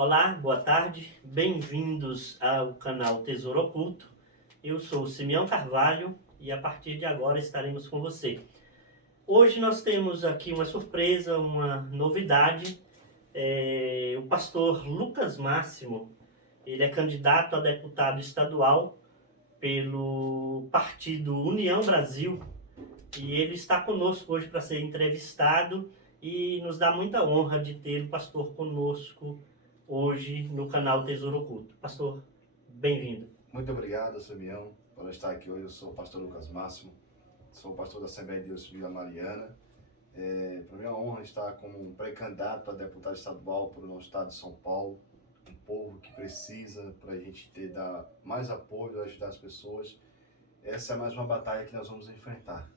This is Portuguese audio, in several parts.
Olá, boa tarde, bem-vindos ao canal Tesouro Oculto. Eu sou o Simeão Carvalho e a partir de agora estaremos com você. Hoje nós temos aqui uma surpresa, uma novidade. O pastor Lucas Máximo, ele é candidato a deputado estadual pelo partido União Brasil e ele está conosco hoje para ser entrevistado e nos dá muita honra de ter o pastor conosco hoje no canal Tesouro Oculto. Pastor, bem-vindo. Muito obrigado, Simeão, por estar aqui hoje. Eu sou o pastor Lucas Máximo, sou o pastor da Assembleia de Deus Vila Mariana. Para mim é uma honra estar como um pré-candidato a deputado estadual para o nosso estado de São Paulo, um povo que precisa para a gente dar mais apoio, ajudar as pessoas. Essa é mais uma batalha que nós vamos enfrentar,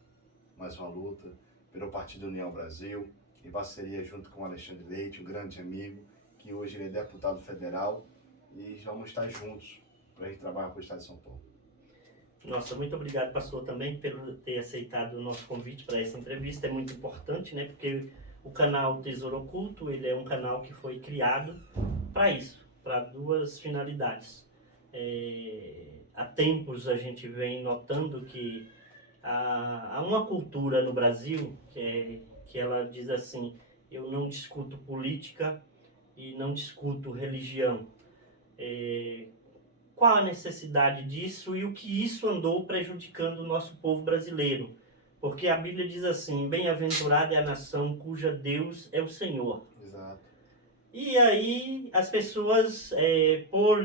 mais uma luta pelo Partido União Brasil, em parceria junto com o Alexandre Leite, um grande amigo, que hoje ele é deputado federal, e vamos estar juntos para a gente trabalhar para o estado de São Paulo. Nossa, muito obrigado, pastor, também por ter aceitado o nosso convite para essa entrevista. É muito importante, né? Porque o canal Tesouro Oculto, ele é um canal que foi criado para isso, para duas finalidades. Há tempos a gente vem notando que há uma cultura no Brasil que ela diz assim: eu não discuto política e não discuto religião. Qual a necessidade disso e o que isso andou prejudicando o nosso povo brasileiro? Porque a Bíblia diz assim: bem-aventurada é a nação cuja Deus é o Senhor. Exato. E aí as pessoas, por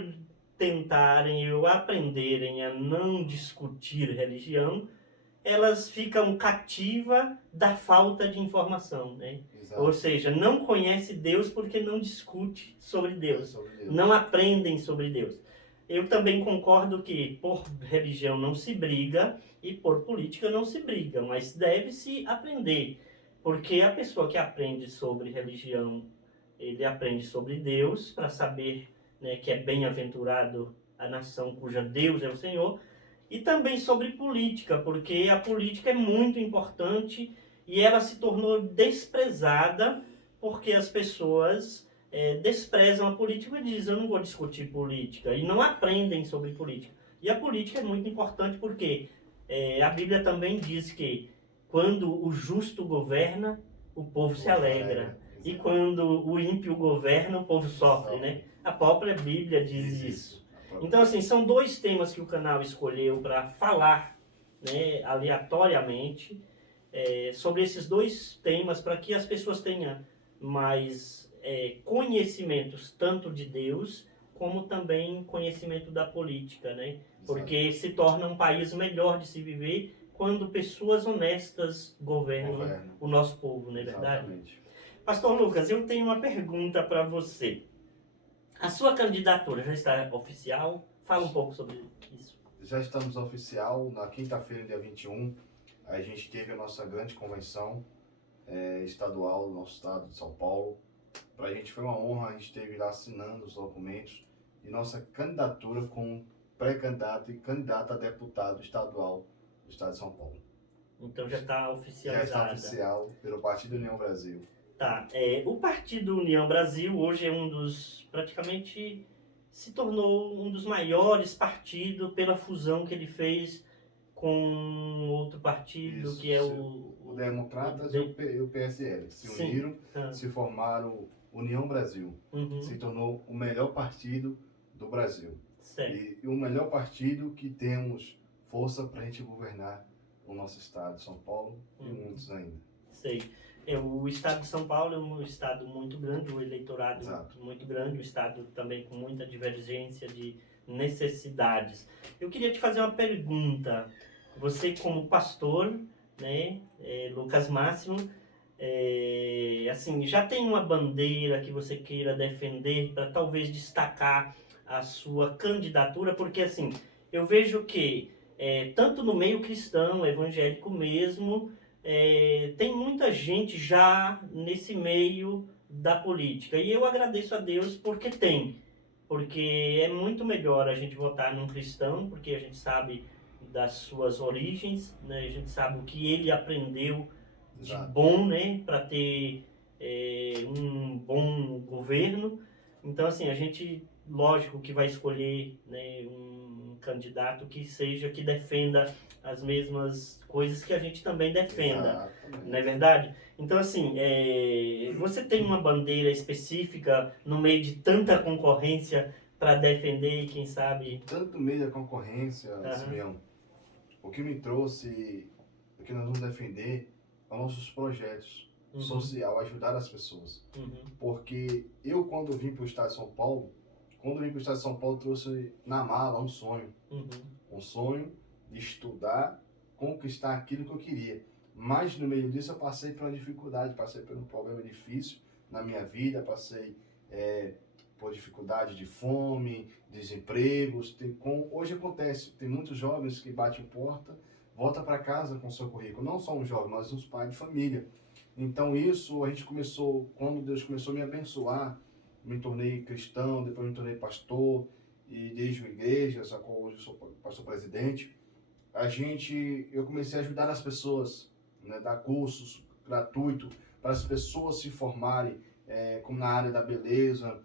tentarem ou aprenderem a não discutir religião, elas ficam cativas da falta de informação, né? Exato. Ou seja, não conhece Deus porque não discute sobre Deus, Sobre Deus. não aprendem sobre Deus. Eu também concordo que por religião não se briga e por política não se briga, mas deve-se aprender, porque a pessoa que aprende sobre religião, ele aprende sobre Deus para saber, né, que é bem-aventurado a nação cuja Deus é o Senhor, e também sobre política, porque a política é muito importante e ela se tornou desprezada porque as pessoas desprezam a política e dizem: eu não vou discutir política, e não aprendem sobre política. E a política é muito importante porque a Bíblia também diz que quando o justo governa, o povo se alegra. E quando o ímpio governa, o povo sofre, né? A própria Bíblia diz isso. Então, assim, são dois temas que o canal escolheu para falar, né, aleatoriamente, sobre esses dois temas, para que as pessoas tenham mais conhecimentos tanto de Deus, como também conhecimento da política, né? Porque se torna um país melhor de se viver quando pessoas honestas governam o nosso povo, não é verdade? Exatamente. Pastor Lucas, eu tenho uma pergunta para você. A sua candidatura já está oficial? Fala um pouco sobre isso. Já estamos oficial. Na quinta-feira, dia 21, a gente teve a nossa grande convenção estadual do nosso estado de São Paulo. Para a gente foi uma honra, a gente esteve lá assinando os documentos de nossa candidatura como pré-candidato e candidato a deputado estadual do estado de São Paulo. Então já está Já oficializada. está oficial pelo Partido União Brasil. Tá, o Partido União Brasil hoje é praticamente se tornou um dos maiores partidos pela fusão que ele fez com outro partido, Isso, que é o Democratas e o PSL, que se uniram, se formaram União Brasil. Se tornou o melhor partido do Brasil. Certo. E o melhor partido que temos força para a gente governar o nosso estado de São Paulo e muitos ainda. Sei. O estado de São Paulo é um estado muito grande, o eleitorado muito grande, o estado também com muita divergência de necessidades. Eu queria te fazer uma pergunta. Você como pastor, né, Lucas Máximo, assim, já tem uma bandeira que você queira defender para talvez destacar a sua candidatura? Porque assim, eu vejo que tanto no meio cristão, evangélico mesmo, tem muita gente já nesse meio da política. E eu agradeço a Deus porque tem. Porque é muito melhor a gente votar num cristão, porque a gente sabe das suas origens, né? A gente sabe o que ele aprendeu de bom, né? Para ter um bom governo. Então, assim, a gente, lógico que vai escolher, né, um candidato que seja, que defenda as mesmas coisas que a gente também defenda, não é Exatamente. verdade? Então, assim, você tem uma bandeira específica no meio de tanta concorrência para defender e quem sabe... Tanto meio da concorrência, Aham, Simeão, o que me trouxe, o que nós vamos defender, são nossos projetos uhum, social, ajudar as pessoas. uhum, Porque eu, quando vim para o estado de São Paulo, quando eu vim para o estado de São Paulo, trouxe na mala um sonho. uhum, Um sonho de estudar, conquistar aquilo que eu queria. Mas no meio disso eu passei por uma dificuldade, passei por um problema difícil na minha vida, passei por dificuldade de fome, desempregos. Hoje acontece, tem muitos jovens que batem porta, volta para casa com seu currículo. Não só um jovem, mas uns pais de família. Então isso a gente começou, quando Deus começou a me abençoar, me tornei cristão, depois me tornei pastor, e desde a igreja, a qual hoje eu sou pastor presidente, eu comecei a ajudar as pessoas, né, dar cursos gratuitos para as pessoas se formarem, como na área da beleza,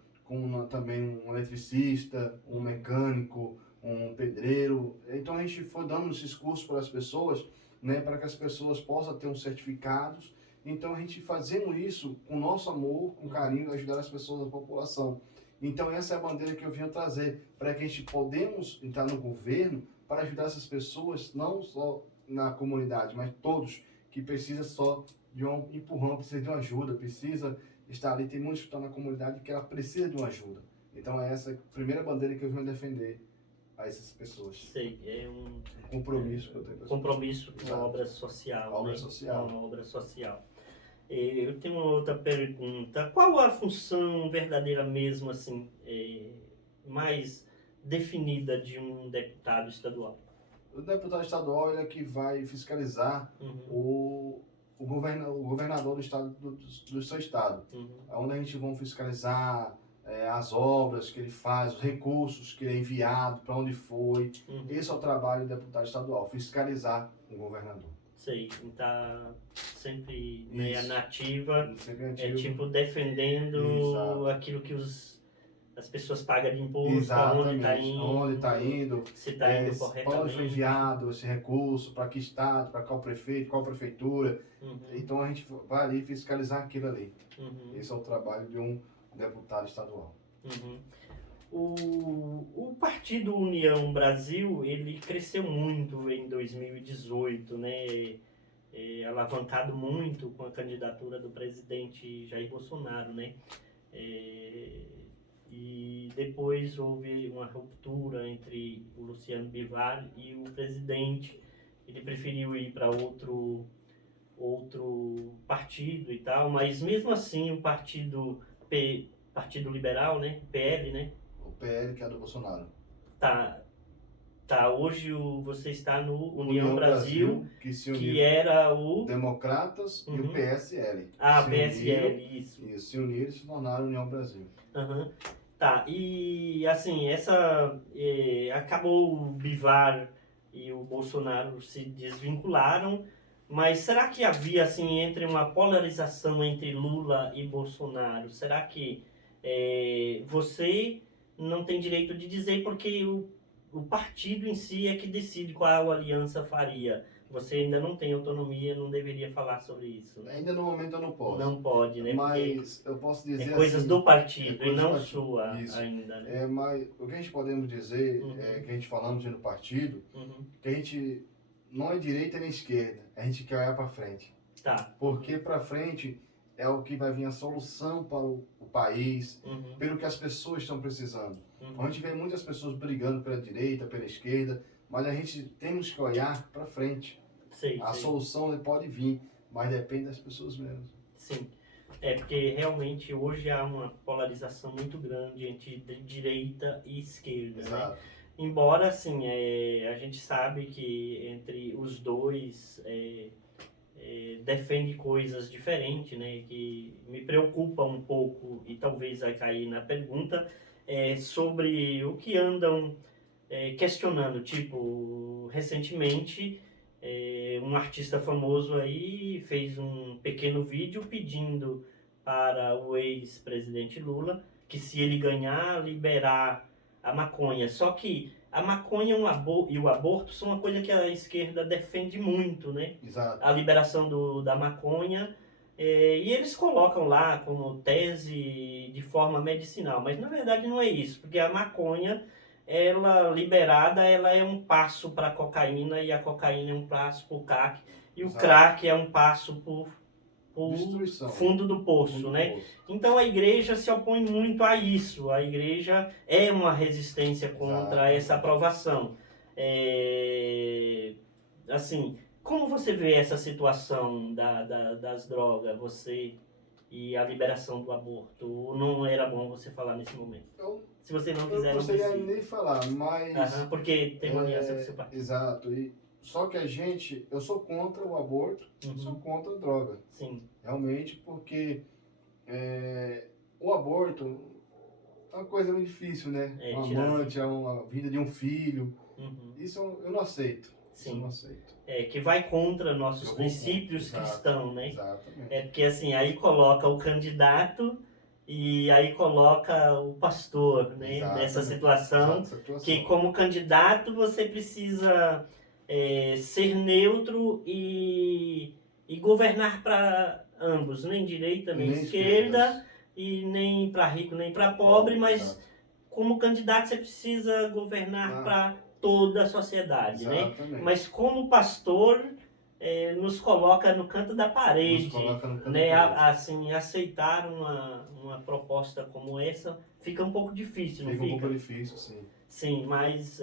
também um eletricista, um mecânico, um pedreiro. Então a gente foi dando esses cursos para as pessoas, né, para que as pessoas possam ter uns certificados. Então a gente fazendo isso com nosso amor, com carinho, ajudar as pessoas da população. Então essa é a bandeira que eu vim trazer, para que a gente podemos entrar no governo para ajudar essas pessoas, não só na comunidade, mas todos que precisam só de um empurrão, precisa de uma ajuda, precisa estar ali. Tem muitos que estão na comunidade que ela precisa de uma ajuda. Então é essa a primeira bandeira que eu vim defender a essas pessoas. sei, é um Compromisso que eu tenho com compromisso com a Exato. obra social, A obra né? social. Com a obra social. Eu tenho uma outra pergunta. Qual a função verdadeira mesmo, assim, mais definida de um deputado estadual? O deputado estadual ele é que vai fiscalizar Uhum, o governador do estado do seu estado, uhum, onde a gente vai fiscalizar as obras que ele faz, os recursos que ele é enviado, para onde foi. uhum. Esse é o trabalho do deputado estadual, fiscalizar o governador. Sei, tá sempre, né, Isso. na ativa, Sempre ativo. tipo defendendo Exato. aquilo que as pessoas pagam de imposto, aonde está Exatamente. Aonde está indo, indo, se está indo para onde foi corretamente. enviado esse recurso, para que estado, para qual prefeito, qual prefeitura. Uhum, Então a gente vai ali fiscalizar aquilo ali. uhum, Esse é o trabalho de um deputado estadual. uhum. O Partido União Brasil, ele cresceu muito em 2018, né? Alavancado muito com a candidatura do presidente Jair Bolsonaro, né? É, e depois houve uma ruptura entre o Luciano Bivar e o presidente. Ele preferiu ir para outro partido e tal, mas mesmo assim o Partido Liberal, né? PL, né? O PL, que é do Bolsonaro. Tá, hoje você está no União União Brasil, que se que uniu. era o... Democratas e o Uhum. PSL. Ah, se PSL, uniram, isso. e se uniram e se tornaram União Brasil. Uhum. Tá, e assim, acabou o Bivar e o Bolsonaro se desvincularam, mas será que havia, assim, entre uma polarização entre Lula e Bolsonaro? Será que você não tem direito de dizer porque o partido em si é que decide qual aliança faria? Você ainda não tem autonomia, não deveria falar sobre isso, né? Ainda no momento eu não posso. Não pode, né? Porque Mas eu posso dizer coisas assim, do partido e coisas do não partido. sua Isso. ainda, né? Mas o que a gente podemos dizer, Uhum. que a gente falamos no partido, Uhum. que a gente não é direita nem esquerda, a gente quer olhar para frente. Tá. Porque para frente é o que vai vir a solução para o país, Uhum. pelo que as pessoas estão precisando. Uhum. A gente vê muitas pessoas brigando pela direita, pela esquerda, mas a gente temos que olhar para frente. Sei. Solução pode vir, mas depende das pessoas mesmo. Sim. Porque realmente hoje há uma polarização muito grande entre direita e esquerda, Exato. né? Embora, assim, a gente sabe que entre os dois defende coisas diferentes, né? Que me preocupa um pouco, e talvez vai cair na pergunta, sobre o que andam questionando. Tipo, recentemente, um artista famoso aí fez um pequeno vídeo pedindo para o ex-presidente Lula que se ele ganhar, liberar a maconha. Só que a maconha e o aborto são uma coisa que a esquerda defende muito, né? Exato. A liberação da maconha, e eles colocam lá como tese de forma medicinal, mas na verdade não é isso, porque a maconha, ela liberada, ela é um passo para a cocaína, e a cocaína é um passo para o crack, e o Exato. crack é um passo para o Destruição. fundo do poço, Fundo do né? poço. Então a igreja se opõe muito a isso. A igreja é uma resistência contra Exato. essa aprovação. Assim, como você vê essa situação das drogas, você e a liberação do aborto? Ou não era bom você falar nesse momento? Se você não Eu quiser, não não gostaria precisa. nem falar, mas... Aham, porque tem uma aliança com seu pai. Exato. Só que eu sou contra o aborto, sou contra a droga. Sim. Realmente, porque o aborto é uma coisa muito difícil, né? É, Um tirar. amante, é uma vida de um filho. Uhum. Isso eu não aceito. Isso eu Sim. não aceito. Que vai contra nossos Eu vou princípios contra. Exato. cristãos, né? Exatamente. Porque assim, aí coloca o candidato e aí coloca o pastor, né? Exatamente. Nessa situação, que como candidato você precisa ser neutro e governar para ambos, nem direita nem esquerda, e nem para rico nem para pobre, mas exato. Como candidato você precisa governar para toda a sociedade, Exatamente. né? Mas como pastor, nos coloca no canto da parede, né? Assim, aceitar uma proposta como essa fica um pouco difícil, não fica? Fica um pouco difícil, sim. Sim, mas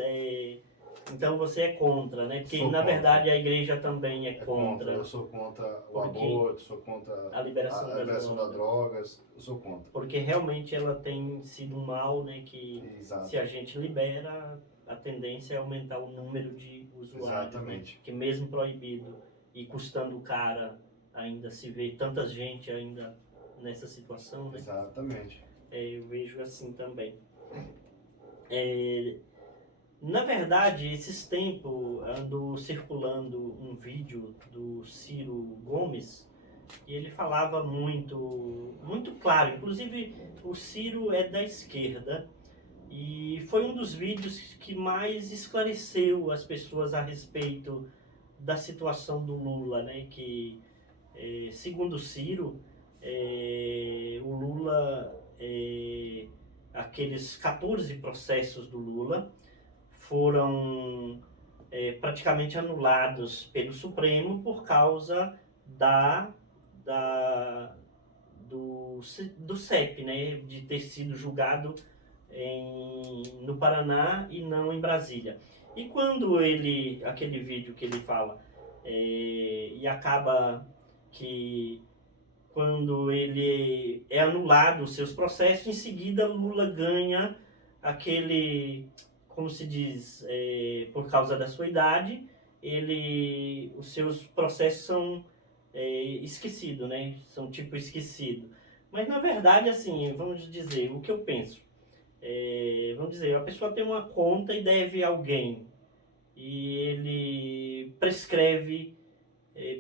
então você é contra, né? Porque Sou na contra. verdade a igreja também é contra. Eu sou contra o aborto, sou contra a liberação das drogas, eu sou contra. Porque realmente ela tem sido um mal, né? Que Exato. se a gente libera, a tendência é aumentar o número de usuários. Exatamente. Né? Que mesmo proibido e custando caro, ainda se vê tanta gente ainda nessa situação, né? Exatamente. Eu vejo assim também. Na verdade, esses tempos andou circulando um vídeo do Ciro Gomes e ele falava muito claro. Inclusive, o Ciro é da esquerda e foi um dos vídeos que mais esclareceu as pessoas a respeito da situação do Lula, né? Que, segundo o Ciro, o Lula, aqueles 14 processos do Lula foram praticamente anulados pelo Supremo por causa do CEP, né, de ter sido julgado no Paraná e não em Brasília. E quando aquele vídeo que ele fala, e acaba que quando ele é anulado os seus processos, em seguida Lula ganha aquele, como se diz, por causa da sua idade, os seus processos são esquecidos, né? São tipo esquecidos. Mas na verdade, assim, vamos dizer, o que eu penso, vamos dizer, a pessoa tem uma conta e deve a alguém, e ele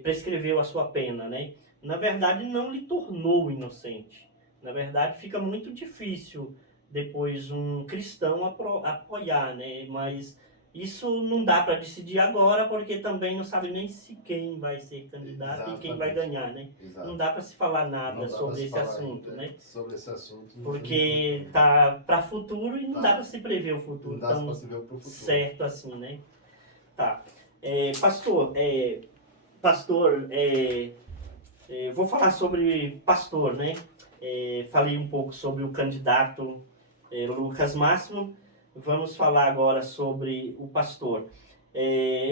prescreveu a sua pena, né? Na verdade, não lhe tornou inocente. Na verdade, fica muito difícil depois um cristão apoiar, né? Mas isso não dá para decidir agora, porque também não sabe nem se quem vai ser candidato. Exatamente. E quem vai ganhar, né? Exato. Não dá para se falar nada sobre esse assunto, né? Sobre esse assunto. Porque tá para futuro e não dá para se prever o futuro. Não dá para se ver o futuro. Certo assim, né? Tá. Pastor, vou falar sobre pastor, né? Falei um pouco sobre o candidato Lucas Máximo. Vamos falar agora sobre o pastor.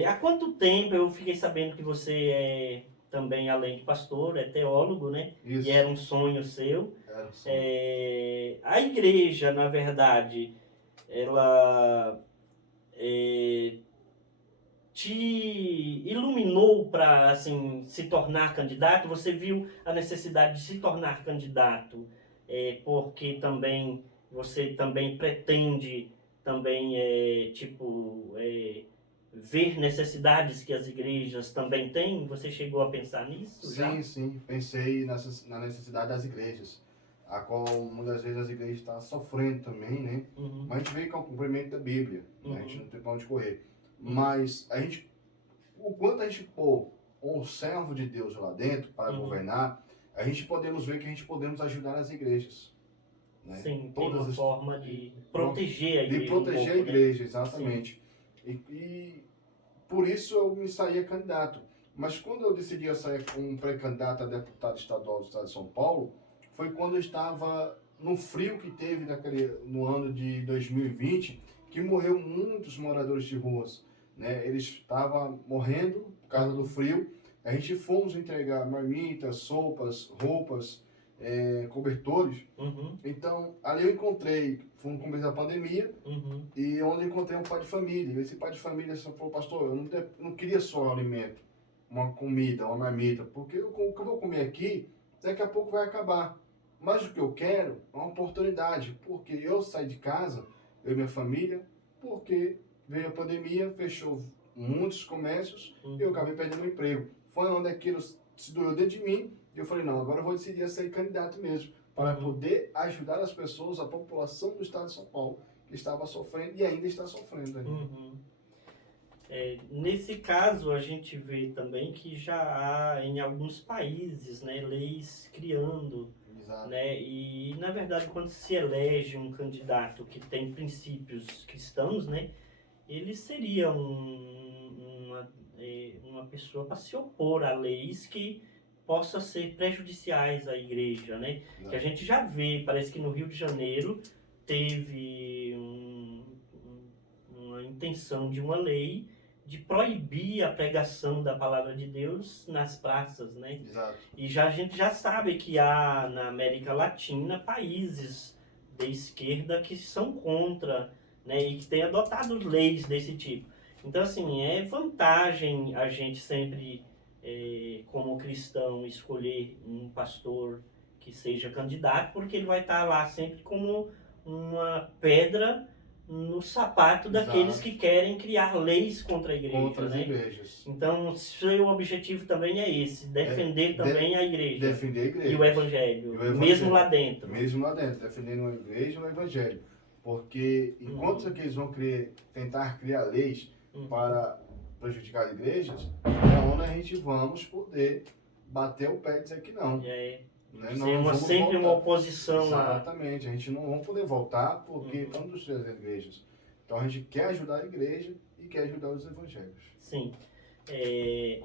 Há quanto tempo eu fiquei sabendo que você também, além de pastor, é teólogo, né? Isso. E era um sonho seu. Era um sonho. A igreja, na verdade, ela te iluminou para assim se tornar candidato? Você viu a necessidade de se tornar candidato porque também você também pretende também ver necessidades que as igrejas também têm? Você chegou a pensar nisso? Sim, pensei na necessidade das igrejas. a qual muitas vezes as igrejas estão sofrendo também, né? Mas a gente vê que é o cumprimento da Bíblia, né? A gente não tem para onde correr. Mas o quanto a gente pôr um servo de Deus lá dentro para governar, a gente podemos ver que a gente podemos ajudar as igrejas. Né? Sim, tem uma forma de proteger a igreja. De proteger a igreja, exatamente. E por isso eu me saía candidato. Mas quando eu decidi sair como pré-candidato a deputado estadual do estado de São Paulo, foi quando eu estava no frio que teve no ano de 2020, que morreu muitos moradores de ruas. Né? Eles estavam morrendo por causa do frio. A gente fomos entregar marmitas, sopas, roupas, cobertores. Então, ali eu encontrei, foi no começo da pandemia, e onde eu encontrei um pai de família. Esse pai de família falou: pastor, eu não queria só um alimento, uma comida, uma marmita, porque o que eu vou comer aqui, daqui a pouco vai acabar. Mas o que eu quero é uma oportunidade, porque eu saí de casa, eu e minha família, porque veio a pandemia, fechou muitos comércios, e eu acabei perdendo o emprego. Foi onde aquilo se doeu dentro de mim, e eu falei: não, agora eu vou decidir a ser candidato mesmo, para poder ajudar as pessoas, a população do estado de São Paulo, que estava sofrendo e ainda está sofrendo. Nesse caso, a gente vê também que já há em alguns países, né, leis criando, né, e na verdade quando se elege um candidato que tem princípios cristãos, né, ele seria uma pessoa para se opor a leis que possa ser prejudiciais à igreja, né? Que a gente já vê, parece que no Rio de Janeiro teve uma intenção de uma lei de proibir a pregação da palavra de Deus nas praças, né? E a gente já sabe que há na América Latina países de esquerda que são contra, né? E que têm adotado leis desse tipo. Então, assim, é vantagem a gente sempre, como cristão, escolher um pastor que seja candidato, porque ele vai estar lá sempre como uma pedra no sapato daqueles que querem criar leis contra a igreja. Contra as igrejas. Então, seu objetivo também é esse, defender também a igreja. Defender a igreja. E o evangelho, mesmo lá dentro. Mesmo lá dentro, defendendo a igreja e o evangelho. Porque enquanto que eles vão tentar criar leis para prejudicar as igrejas, é onde a gente vamos poder bater o pé e dizer que não. Né? Sempre uma oposição. Exatamente, a gente não vai poder voltar porque estamos destruindo as igrejas. Então a gente quer ajudar a igreja e quer ajudar os evangélicos. Sim.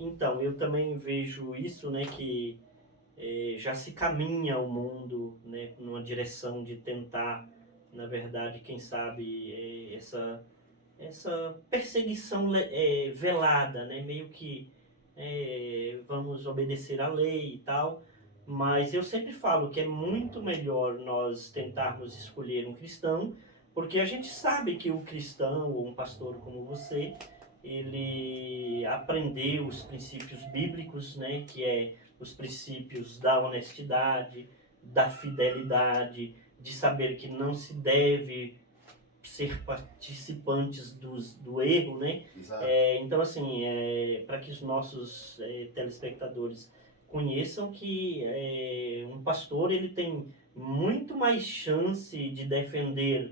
Então, eu também vejo isso, né, que já se caminha o mundo, né, numa direção de tentar, na verdade, quem sabe, essa perseguição velada, né, meio que vamos obedecer à lei e tal. Mas eu sempre falo que é muito melhor nós tentarmos escolher um cristão, porque a gente sabe que o cristão, ou um pastor como você, ele aprendeu os princípios bíblicos, né, que é os princípios da honestidade, da fidelidade, de saber que não se deve ser participantes do erro, né? Então, assim, para que os nossos telespectadores conheçam que um pastor ele tem muito mais chance de defender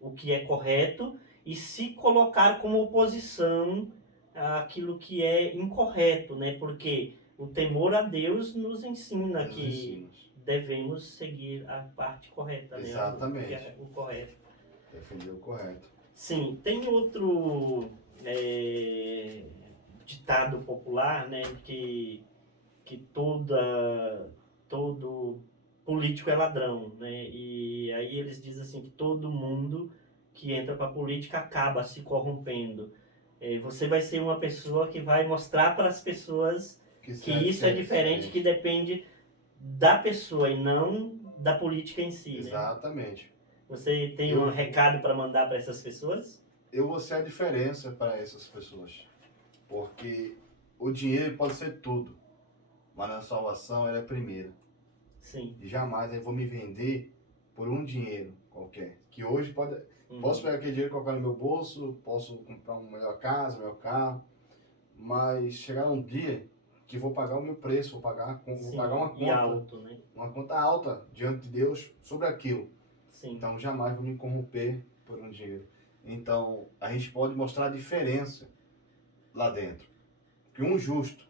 o que é correto e se colocar como oposição àquilo que é incorreto, né? Porque o temor a Deus nos ensina que devemos seguir a parte correta, né? Exatamente. O correto. Defender o correto. Sim, tem outro ditado popular, né, que todo político é ladrão, né? E aí eles dizem assim que todo mundo que entra para a política acaba se corrompendo. Você vai ser uma pessoa que vai mostrar para as pessoas que isso é diferente, que depende da pessoa e não da política em si. Exatamente. Né? Você tem um recado para mandar para essas pessoas? Eu vou ser a diferença para essas pessoas. Porque o dinheiro pode ser tudo, mas a salvação ela é primeira. Sim. E jamais eu vou me vender por um dinheiro qualquer. Que hoje posso pegar aquele dinheiro e colocar no meu bolso, posso comprar uma melhor casa, meu carro, mas chegar um dia que vou pagar o meu preço, vou pagar Sim, uma e conta, alto, né? uma conta alta diante de Deus sobre aquilo. Sim, Então jamais vou me corromper por um dinheiro. Então a gente pode mostrar a diferença lá dentro. Que um justo,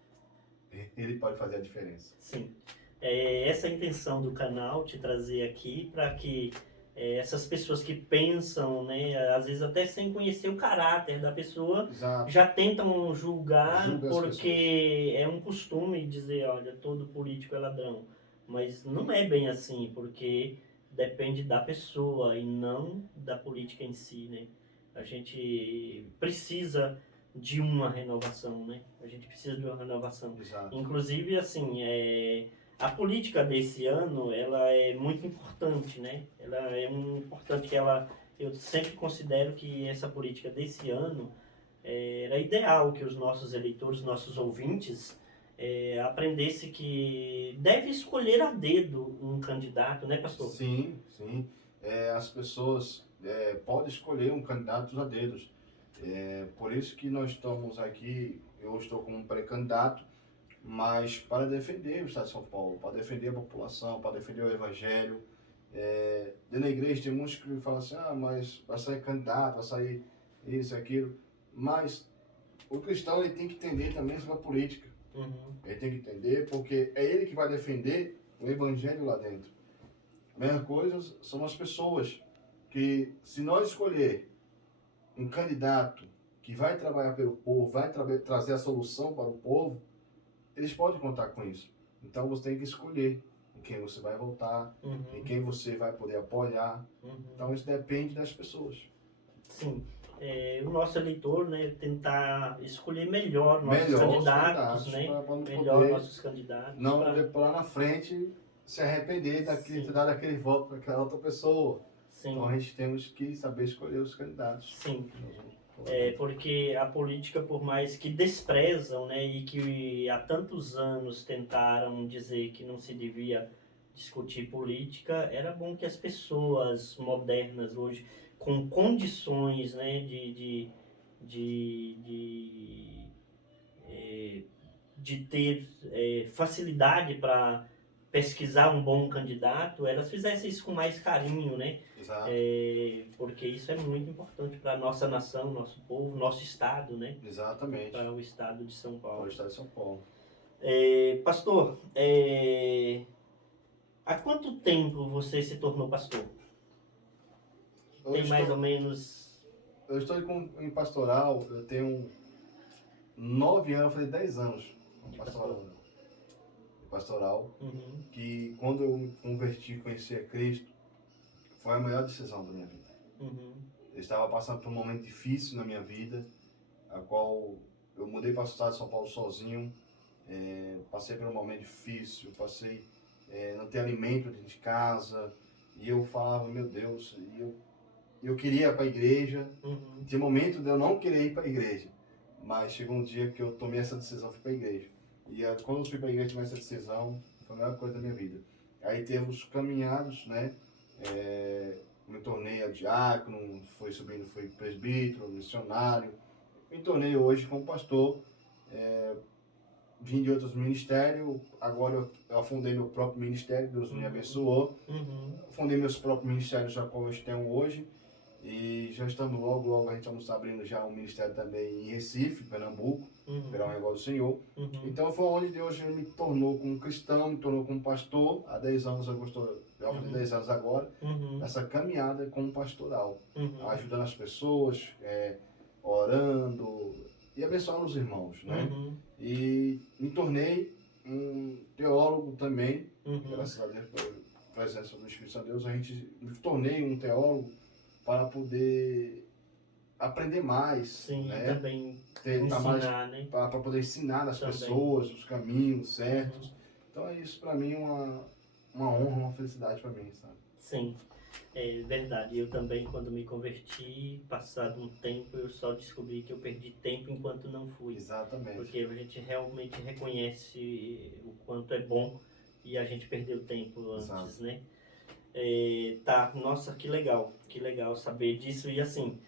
ele pode fazer a diferença. sim. Essa é a intenção do canal, te trazer aqui para que essas pessoas que pensam, né, às vezes até sem conhecer o caráter da pessoa, Exato. já tentam julgar Julga as pessoas. porque é um costume dizer, olha, todo político é ladrão. Mas não é bem assim, porque depende da pessoa e não da política em si, né? A gente precisa de uma renovação, né? A gente precisa de uma renovação. Exato. Inclusive, assim, a política desse ano, ela é muito importante, né? Ela é importante que eu sempre considero que essa política desse ano era ideal que os nossos eleitores, nossos ouvintes, aprendesse que deve escolher a dedo um candidato, né, pastor? Sim, sim. As pessoas podem escolher um candidato a dedos. Por isso que nós estamos aqui, eu estou como pré-candidato, mas para defender o Estado de São Paulo, para defender a população, para defender o Evangelho. Dentro da igreja tem muitos que falam assim, mas vai sair candidato, vai sair isso, aquilo. Mas o cristão ele tem que entender também sobre a política. Uhum. Ele tem que entender porque é ele que vai defender o Evangelho lá dentro. A mesma coisa são as pessoas que, se nós escolher um candidato que vai trabalhar pelo povo, vai trazer a solução para o povo, eles podem contar com isso. Então você tem que escolher em quem você vai votar, Uhum. em quem você vai poder apoiar. Uhum. Então isso depende das pessoas. Sim. O nosso eleitor, né, tentar escolher melhor nossos candidatos, né? Melhor poder, nossos candidatos. não poder lá na frente se arrepender daquele, ter dado aquele voto para aquela outra pessoa. Sim. Então a gente temos que saber escolher os candidatos. Sim. Porque a política, por mais que desprezam, né, e que há tantos anos tentaram dizer que não se devia discutir política, era bom que as pessoas modernas hoje, com condições, né, de ter facilidade para pesquisar um bom candidato, elas fizessem isso com mais carinho, né? Exato. Porque isso é muito importante para a nossa nação, nosso povo, nosso estado, né? Exatamente. Para o estado de São Paulo. Para o estado de São Paulo. Pastor, há quanto tempo você se tornou pastor? Tem mais ou menos... Eu estou em pastoral, eu tenho 9 anos, eu falei 10 anos pastoral, Uhum. que quando eu me converti e conheci a Cristo, foi a melhor decisão da minha vida. Uhum. Eu estava passando por um momento difícil na minha vida, a qual eu mudei para o estado de São Paulo sozinho, passei por um momento difícil, não ter alimento dentro de casa, e eu falava, meu Deus, eu queria ir para a igreja, Uhum. tinha momento de eu não querer ir para a igreja, mas chegou um dia que eu tomei essa decisão, fui para a igreja. E quando eu fui para a igreja, tomei essa decisão, foi a melhor coisa da minha vida. Aí teve os caminhados, né? Me tornei diácono, fui subindo, fui presbítero, missionário. Me tornei hoje como pastor, vim de outros ministérios, agora eu fundei meu próprio ministério, Deus me abençoou. Uhum. Fundei meus próprios ministérios, já como eu tenho hoje. E já estamos logo a gente estamos abrindo já um ministério também em Recife, Pernambuco, pelo negócio do Senhor. Uhum. Então foi onde Deus me tornou como cristão, me tornou como pastor. Há 10 anos eu gostou, já faz 10 anos agora, nessa caminhada como pastoral, ajudando as pessoas, orando e abençoando os irmãos, né? E me tornei um teólogo também, graças a Deus, pela presença do Espírito Santo de Deus, me tornei um teólogo para poder aprender mais. Sim, né? também ensinar, né? Para poder ensinar as Também. pessoas os caminhos certos. Então isso para mim é uma honra, uma felicidade para mim, sabe? Sim, é verdade. Eu também, quando me converti, passado um tempo, eu só descobri que eu perdi tempo enquanto não fui. Exatamente. Porque a gente realmente reconhece o quanto é bom e a gente perdeu tempo antes, Exato. né? Nossa, que legal saber disso. E assim,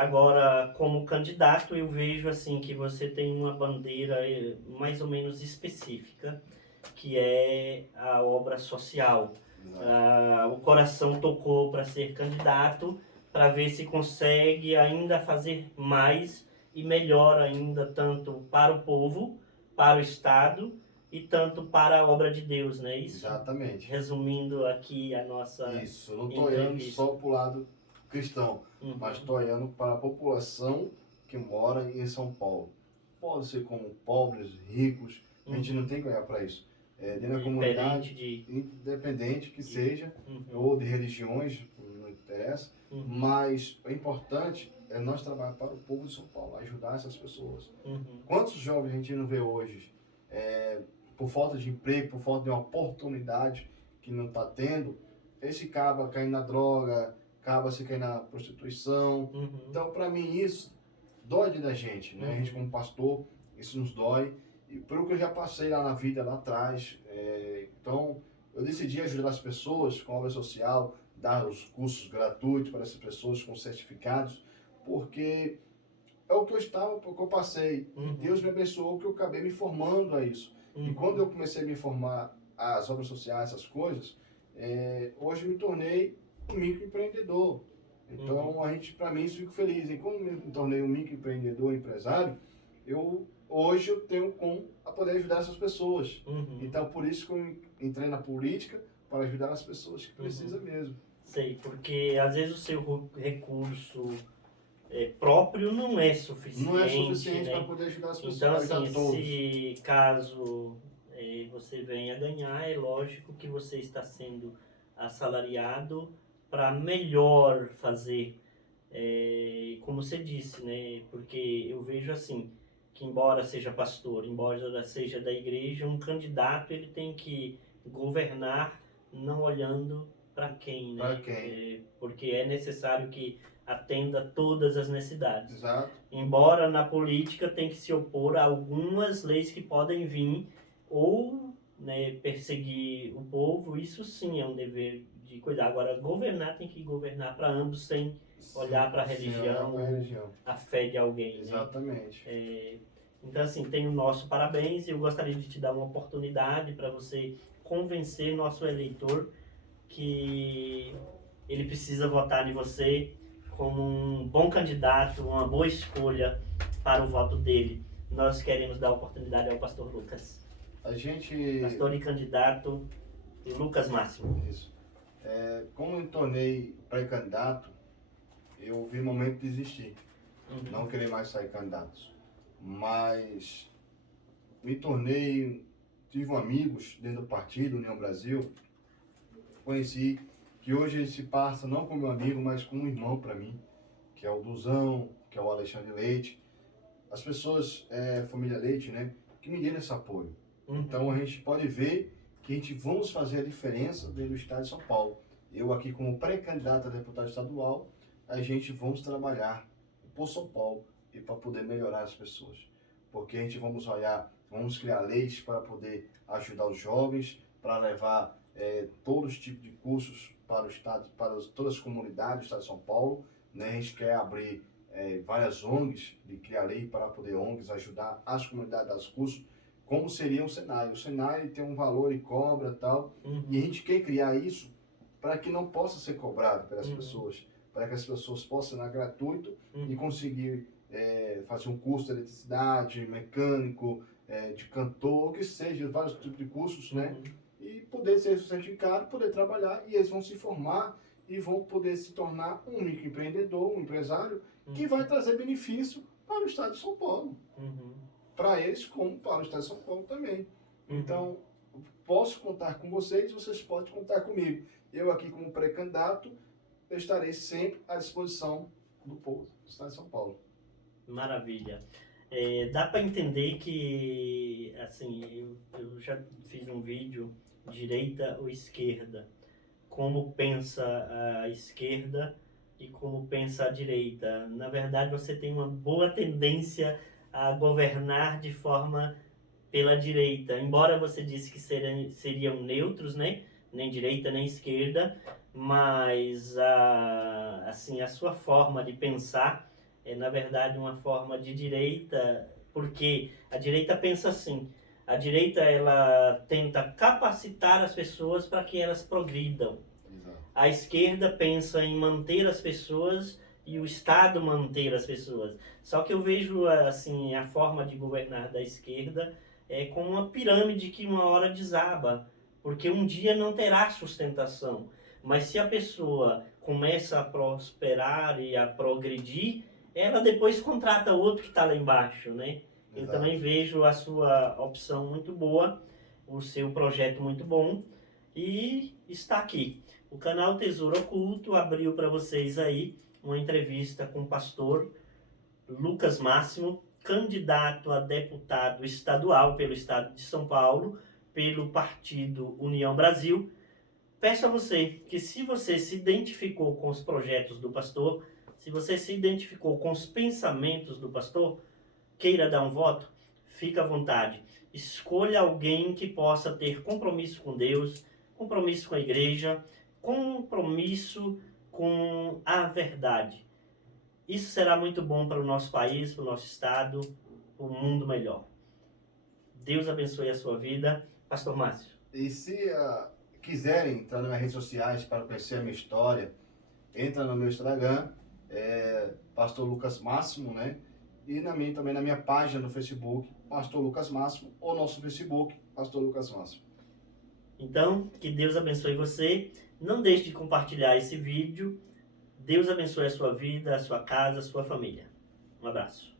Agora, como candidato, eu vejo assim que você tem uma bandeira mais ou menos específica, que é a obra social. O coração tocou para ser candidato, para ver se consegue ainda fazer mais e melhor ainda, tanto para o povo, para o Estado e tanto para a obra de Deus, né? Isso, Exatamente. resumindo aqui a nossa Isso, eu não estou olhando entrevista. só para o lado cristão, mas estou olhando para a população que mora em São Paulo. Pode ser como pobres, ricos, a gente não tem que olhar para isso. Dentro da comunidade, independente que seja, ou de religiões, não interessa, mas o importante é nós trabalhar para o povo de São Paulo, ajudar essas pessoas. Quantos jovens a gente não vê hoje, por falta de emprego, por falta de uma oportunidade que não está tendo, esse acaba caindo na droga, acaba se caindo na prostituição. Então, para mim, isso dói da gente, né? A gente, como pastor, isso nos dói. E pelo que eu já passei lá na vida, lá atrás, então, eu decidi ajudar as pessoas com obra social, dar os cursos gratuitos para essas pessoas com certificados, porque é o que eu passei. Deus me abençoou que eu acabei me formando a isso. E quando eu comecei a me formar as obras sociais, essas coisas, hoje me tornei um microempreendedor. Então, para mim, isso fico feliz. E como me tornei um microempreendedor, empresário, hoje eu tenho como a poder ajudar essas pessoas. Então, por isso que eu entrei na política, para ajudar as pessoas que precisam mesmo. Sei, porque às vezes o seu recurso próprio não é suficiente. Não é suficiente, né, para poder ajudar as pessoas. Então, assim, se caso você venha ganhar, é lógico que você está sendo assalariado para melhor fazer, como você disse, né? Porque eu vejo assim, que embora seja pastor, embora seja da igreja, um candidato ele tem que governar não olhando para quem, né? Para quem? Porque é necessário que atenda todas as necessidades. Exato. Embora na política tem que se opor a algumas leis que podem vir ou, né, perseguir o povo, isso sim é um dever de cuidar. Agora, governar tem que governar para ambos sem olhar para a religião ou a fé de alguém. Exatamente. Né? Então, assim, tem o nosso parabéns e eu gostaria de te dar uma oportunidade para você convencer nosso eleitor que ele precisa votar em você como um bom candidato, uma boa escolha para o voto dele. Nós queremos dar oportunidade ao pastor Lucas. Pastor e candidato Lucas Máximo. Isso. Como eu me tornei pré-candidato, eu vi o momento de desistir. Não querer mais sair candidato. Mas tive amigos dentro do partido, União Brasil, conheci, que hoje ele se passa não como meu amigo, mas como um irmão para mim, que é o Duzão, que é o Alexandre Leite. As pessoas, família Leite, né, que me deram esse apoio. Então a gente pode ver que a gente vamos fazer a diferença dentro do estado de São Paulo. Eu aqui como pré-candidato a deputado estadual, a gente vamos trabalhar por São Paulo e para poder melhorar as pessoas. Porque a gente vamos criar leis para poder ajudar os jovens, para levar todos os tipos de cursos para o estado, para todas as comunidades do estado de São Paulo. Né? A gente quer abrir várias ONGs, de criar lei para poder ONGs ajudar as comunidades a dar os cursos, como seria o Senai. O Senai tem um valor e cobra e tal, e a gente quer criar isso para que não possa ser cobrado pelas pessoas, para que as pessoas possam ir gratuito e conseguir fazer um curso de eletricidade, mecânico, de cantor, o que seja, vários tipos de cursos, né? E poder ser certificado, poder trabalhar, e eles vão se formar e vão poder se tornar um microempreendedor, um empresário, que vai trazer benefício para o estado de São Paulo. Para eles, como para o estado de São Paulo também. Então, posso contar com vocês podem contar comigo. Eu aqui como pré-candidato, eu estarei sempre à disposição do povo do estado de São Paulo. Maravilha. Dá para entender que, assim, eu já fiz um vídeo, direita ou esquerda, como pensa a esquerda e como pensa a direita. Na verdade, você tem uma boa tendência a governar de forma pela direita, embora você disse que seriam neutros, né? Nem direita nem esquerda, mas assim, a sua forma de pensar é, na verdade, uma forma de direita, porque a direita pensa assim, a direita ela tenta capacitar as pessoas para que elas progridam. Exato. A esquerda pensa em manter as pessoas e o Estado manter as pessoas. Só que eu vejo assim a forma de governar da esquerda é como uma pirâmide que uma hora desaba, porque um dia não terá sustentação. Mas se a pessoa começa a prosperar e a progredir, ela depois contrata outro que está lá embaixo, né? Eu Exato. também vejo a sua opção muito boa, o seu projeto muito bom e está aqui. O canal Tesouro Oculto abriu para vocês aí uma entrevista com o pastor Lucas Máximo, candidato a deputado estadual pelo estado de São Paulo, pelo partido União Brasil. Peço a você que, se você se identificou com os projetos do pastor, se você se identificou com os pensamentos do pastor, queira dar um voto, fica à vontade. Escolha alguém que possa ter compromisso com Deus, compromisso com a igreja, compromisso com a verdade. Isso será muito bom para o nosso país, para o nosso estado, para o mundo melhor. Deus abençoe a sua vida. Pastor Márcio. E se quiserem entrar nas minhas redes sociais para conhecer a minha história, entra no meu Instagram, Pastor Lucas Máximo, né? E também na minha página no Facebook, Pastor Lucas Máximo, ou nosso Facebook, Pastor Lucas Máximo. Então, que Deus abençoe você. Não deixe de compartilhar esse vídeo. Deus abençoe a sua vida, a sua casa, a sua família. Um abraço.